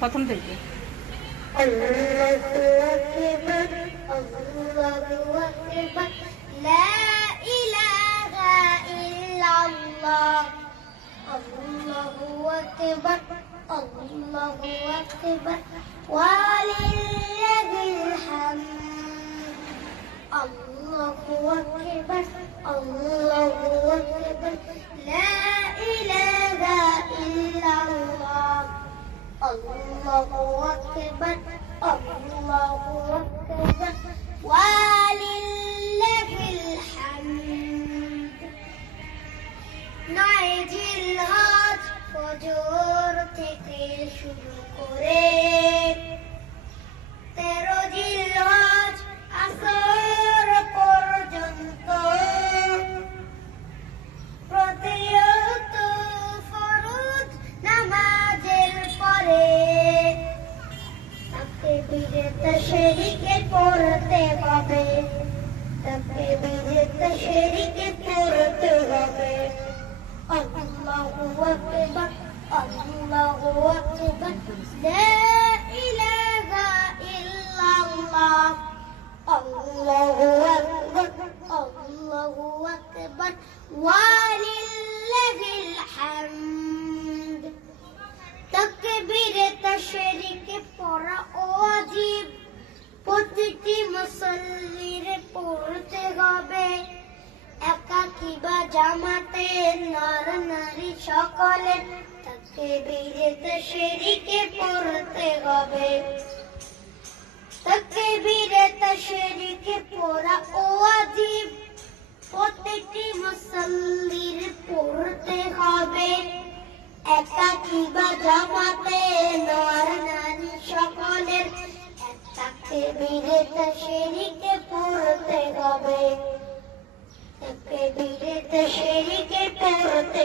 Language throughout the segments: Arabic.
প্রথম থেকে الله أكبر لا إله إلا الله الله أكبر الله أكبر ولله الحمد الله أكبر الله أكبر لا إله إلا الله الله أكبر. الله أكبر. ولله الحمد نعيد الهات فجور تكي বিজেতা শরীকে পড়তে হবে তাকে বিজেতা শরীকে পড়তে হবে আল্লাহু আকবার আল্লাহু আকবার নারী সকলে তাকে বিরেতে সেদিকে পড়তে হবে। তাকে বিরেতে সেদিকে পড়া ও আজীব প্রত্যেকটি মুসল্লির পড়তে হবে। একটা কিবা জামাতে নর নারী সকলের একটা বিরেতে সেদিকে পড়তে হবে। তাকে বিরেতে শরীকে পড়তে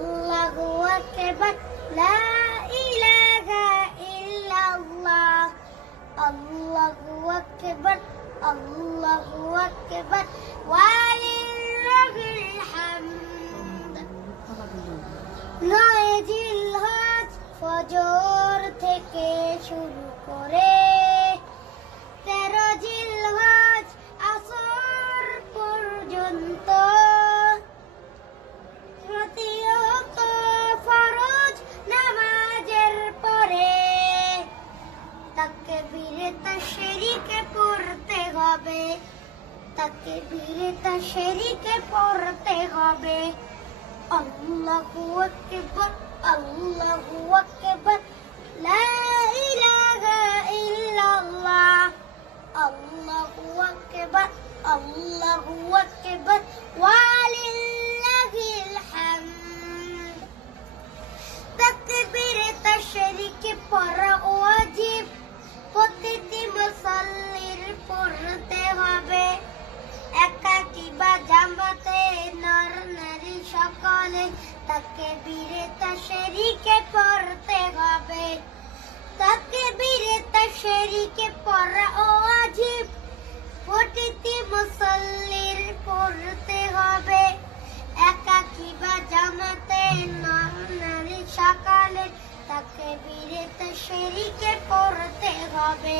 الله أكبر لا إله إلا الله الله أكبر الله أكبر ولله الحمد নয় জিলহজ ফজর থেকে শুরু করে বীরতা শরীকে পড়তে হবে। আল্লাহু আকবার লা ইলাহা ইল্লাল্লাহ। জামাতে নর নারী সকলে, তাকে বীরে তাশরীকে পড়তে হবে। তাকে বীরে তাশরীকে পড়া ওয়াজিব প্রতিটি মুসল্লির পড়তে হবে। একাকী বা জামাতে নর নারী সকালে, তাকে বীরে তাশরীকে পড়তে হবে।